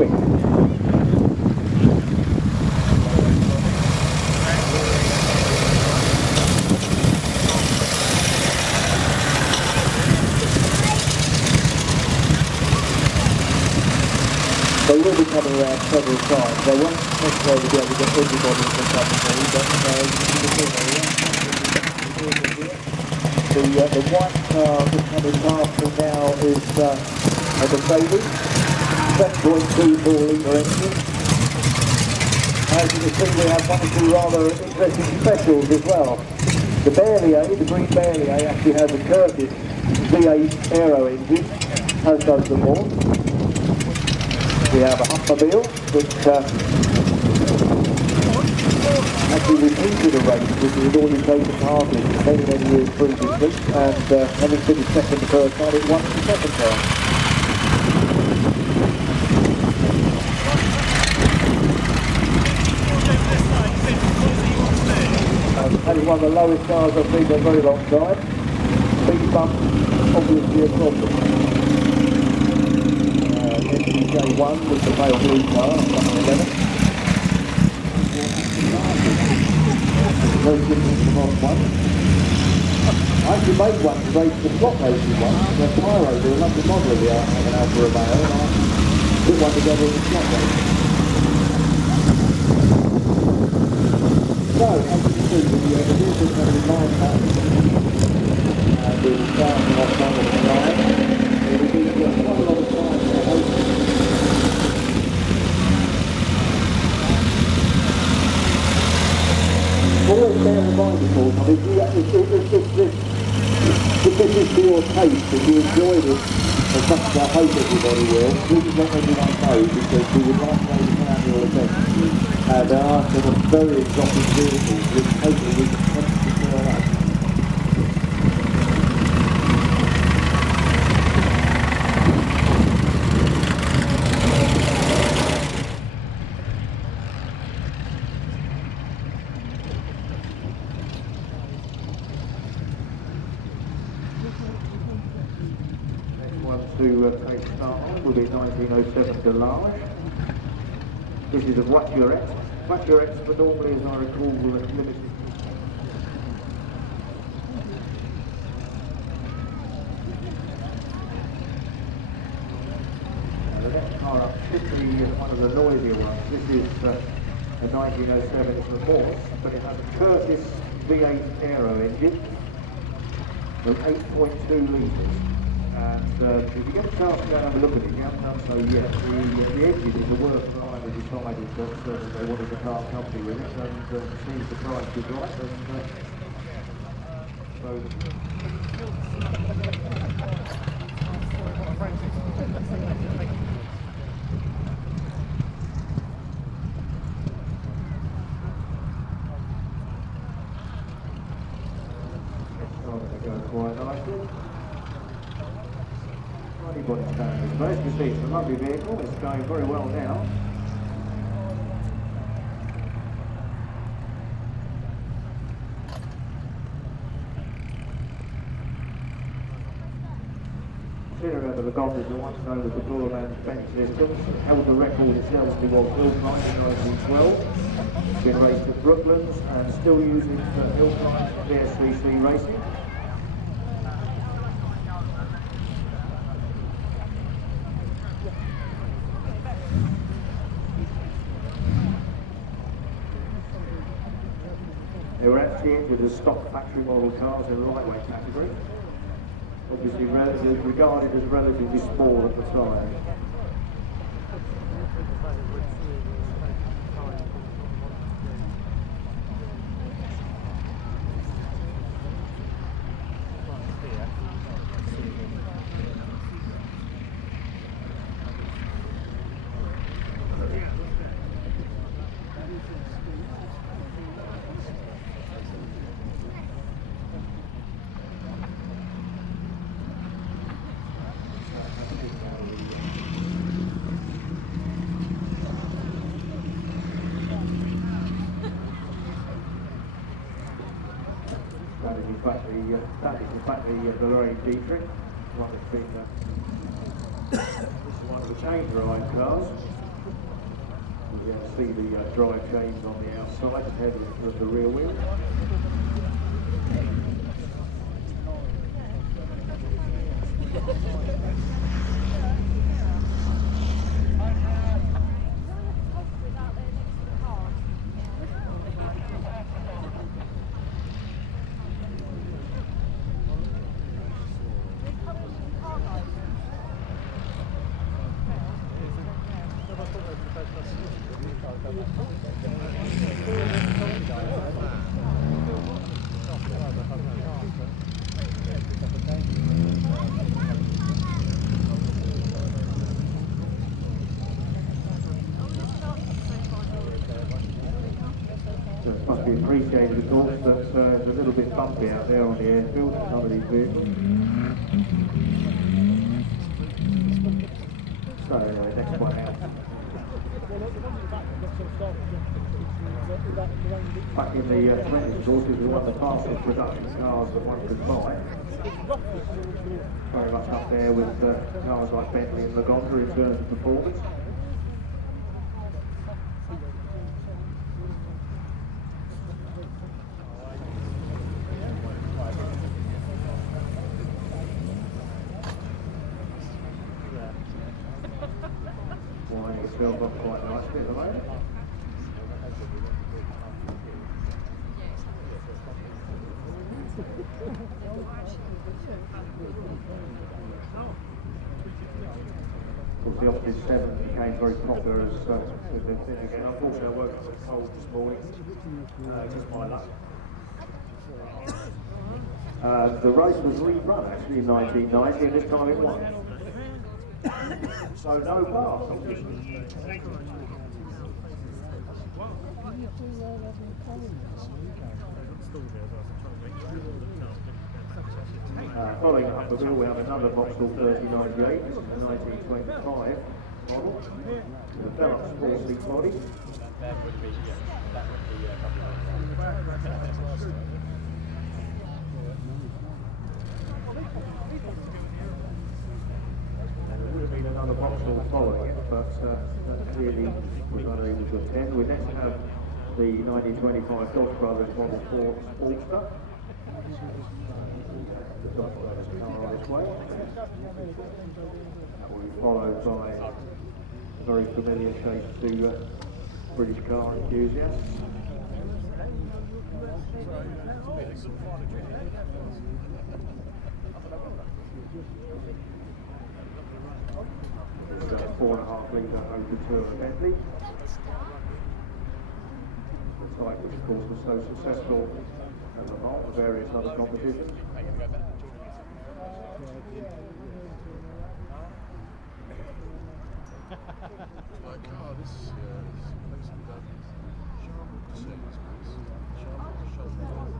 quick. They will be coming around several times. They won't necessarily be able to get everybody from Shuttleworth, but the white car that's coming past me now is a Mercedes, 7.24 litre engine. As you can see, we have one or two rather interesting specials as well. The Berlier, the green Berlier, actually has a Curtis V8 aero engine, as does the Morse. We have a Hummermobile, which actually repeated a race which we had already taken part in many years previously, and having finished second the first time, it won the second time. That is one of the lowest cars I've seen for a very long time. Big bump, obviously a problem. J1 with the pale blue car, number 11. No difference from on one. I actually made one to race the slot racing one. The Pyro, they were lovely model of an Alfa Romeo, and I put one together in the slot race. So, as you can see, the vehicle's going to be lined up, and we'll start off one of the line. There will be quite a lot of time there, hopefully. Always bear in mind, of course, I mean, if this is to your taste, if you enjoyed it as much as I hope everybody will, please let everyone know, because we would like to know the annual event. There are some very exotic vehicles which hopefully we can test to turn up. To take start on will be 1907 Delage. This is a voiturette. Voiturettes, but normally, as I recall, were limited. The next car up should be one of the noisier ones. This is a 1907, it's a Morse, but it has a Curtis V8 aero engine of 8.2 litres. And if you get a chance to go and have a look at it, you haven't done so yet, the engine is a work of art. They decided that they wanted a car company with it, and seems the price was right, and so... It's starting to go quite nicely. Body standards. But as you can see, it's a lovely vehicle, it's going very well now. Consider that the Gond is the once known as the Doorman's bench systems, held the record itself to was Hillclimb in 1912, been raced at Brooklands and still using for Hillclimb VSCC racing. They were actually entered as stock factory model cars in the lightweight category. Obviously regarded as relatively small at the time. That is in fact the Lorraine Dietrich, one that's been, this is one of the change ride cars. You can see the drive chains on the outside, ahead of the rear wheel. It must be appreciated, of course, that it's a little bit bumpy out there on the airfield for some of these vehicles. So anyway, next one out. Back in the 20s, of course, is one of the fastest production cars that one could buy. Very much up there with cars like Bentley and Lagonda in terms of performance. Winding itself up quite nicely at the moment. Of course, the Optus 7 became very popular as we've been thinking again. Unfortunately, I woke up with a cold this morning. Just my luck. The race was rerun actually in 1990, and this time it won. So no bar. Following up the wheel, we have another Vauxhall 3098, this is the 1925 model, with a Phillips 4-seat body. And there would have been another Vauxhall following it, but that clearly was unable to attend. We next have the 1925 Dodge Brothers Model 4 Sportster. The Dodge Brothers car on its way. That will be followed by a very familiar shape to British car enthusiasts. It's a 4.5 litre open turbo Bentley. The type which of course was so successful at Le Mans and various other competitions. My car, this is basically done. Shuttleworth to see this place. Shuttleworth.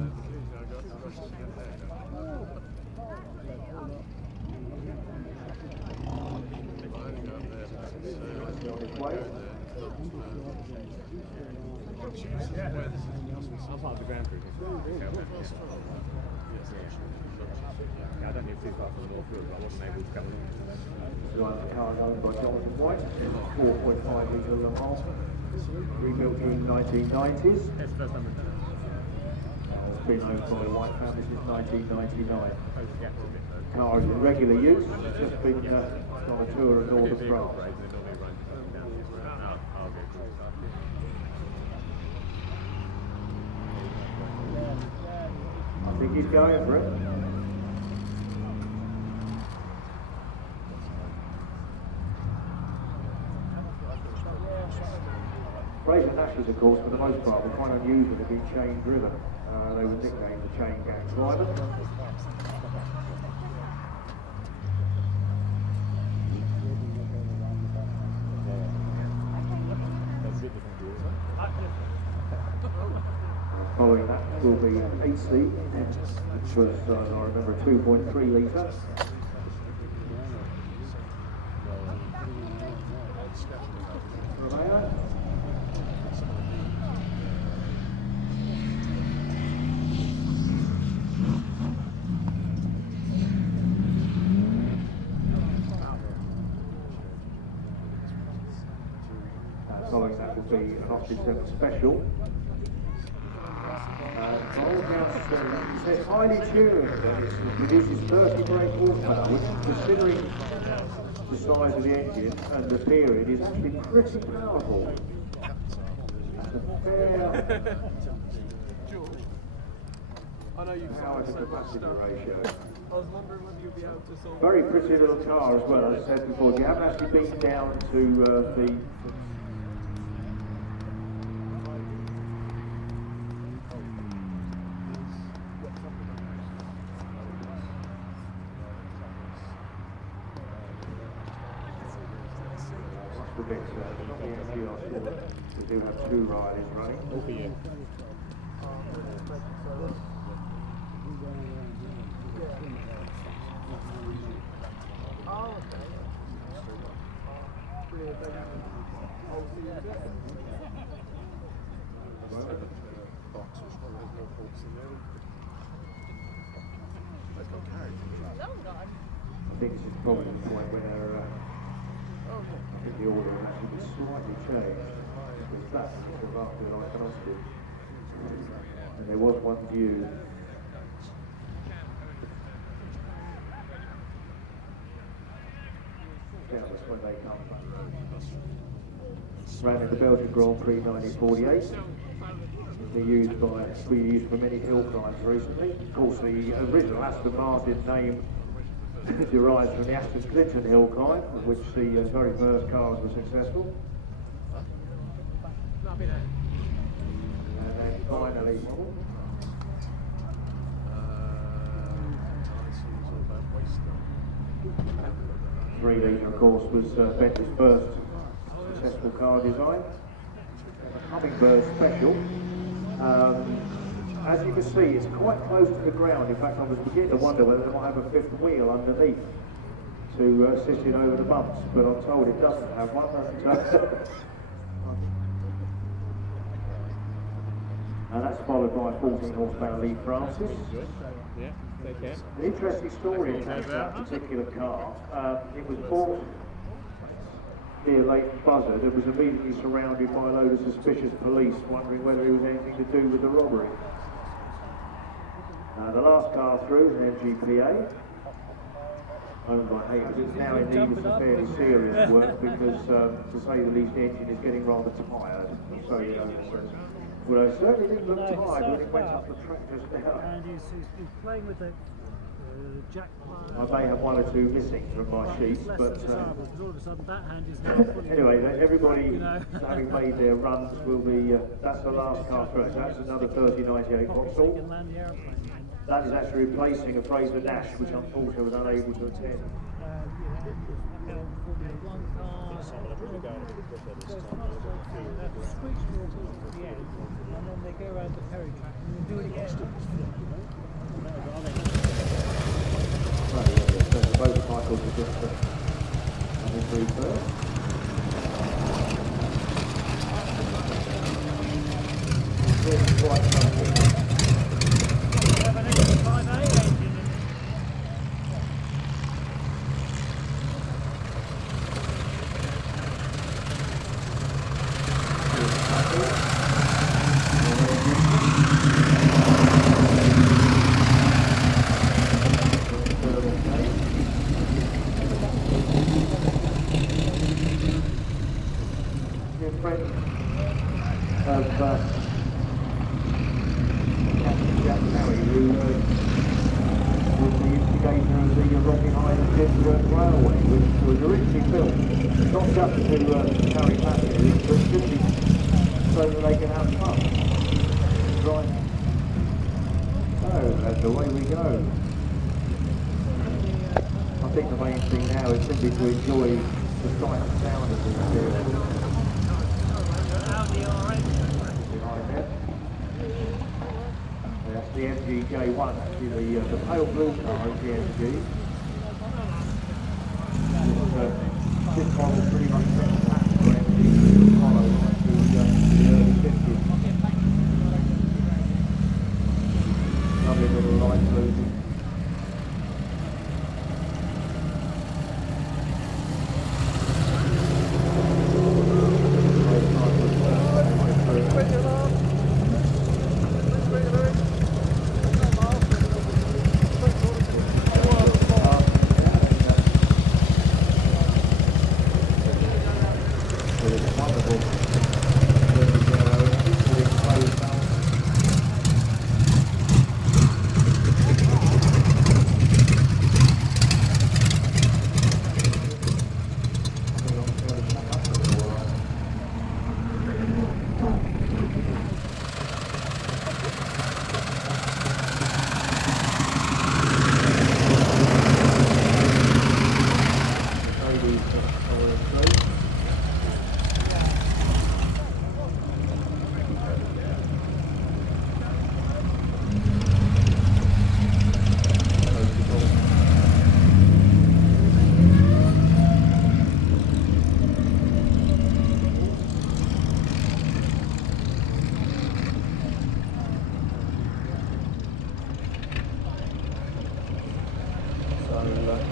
The kids now go to the rest of the hair. I only go up there because On its way. I'm part of the ground crew. Yeah, I don't live too far from the North Field, but I wasn't able to come along. The car owned by Jonathan White, 4.5 litre Le Mans, rebuilt in the 1990s. That's the first time we've done it. It's been owned by the White family since 1999. Car is in regular use, it's just been on a tour of northern France. I think he's going for it. Fraser Nashers, of course, for the most part, were quite unusual to be chain driven. They were nicknamed the Chain Gang Driver. Following that will be 8C, which was, I remember, 2.3 litre. be an Austin 7 special. It says highly tuned and it produces 30 brake horsepower, which considering the size of the engine and the period is actually pretty powerful. That's a fair I know you've power to capacity ratio. I was wondering whether you'd be able to sort of... Very pretty little car as well, as I said before. If you haven't actually been down to the we do have 2 riders running. All for you. I think this is probably the point where I think the order will actually be slightly changed. Because that's sort of after like an Austin. And there was one due. Yeah, that's when they come. Ran in the Belgian Grand Prix 1948. They're used for many hill climbs recently. Of course, the original Aston Martin name derives from the Aston Clinton hill climb, of which the very first cars were successful. And then finally, 3 litre, of course, was Bentley's first successful car design. A Hummingbird special. As you can see, it's quite close to the ground. In fact, I was beginning to wonder whether they might have a 5th wheel underneath to assist it over the bumps, but I'm told it doesn't have one. And that's followed by 14 horsepower Lee Francis. Yeah, take care. An interesting story attached to that particular car. It was bought near Lake Buzzard and was immediately surrounded by a load of suspicious police wondering whether it was anything to do with the robbery. The last car through is an MGPA, owned by Hayes. It's now in need of some fairly serious work because, to say the least, the engine is getting rather tired. So, you know, well, it certainly didn't look tired when it went up the track just now. And he's been playing with the jack. I may have 1 or 2 missing from my sheets, but all of a sudden that hand is now fully anyway, everybody having made their runs will be. That's the last car through. So that's another 3098 Vauxhall. That is actually replacing a Fraser Nash, which unfortunately was unable to attend. And then they go around the Perry track and do it again. So the motorcycles are just coming through first. It's quite something. We have an 85A engine in it. Edwardian runway, which was originally built not just to carry passengers, but simply so that they can have fun. Right. So, and away we go. I think the main thing now is simply to enjoy the sight and sound of this vehicle. Behind there. That's the MG J1, actually the pale blue car is the MG. This model pretty much set the pattern for MG to follow to the early 50s. Lovely little light blue.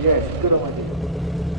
yes, good idea.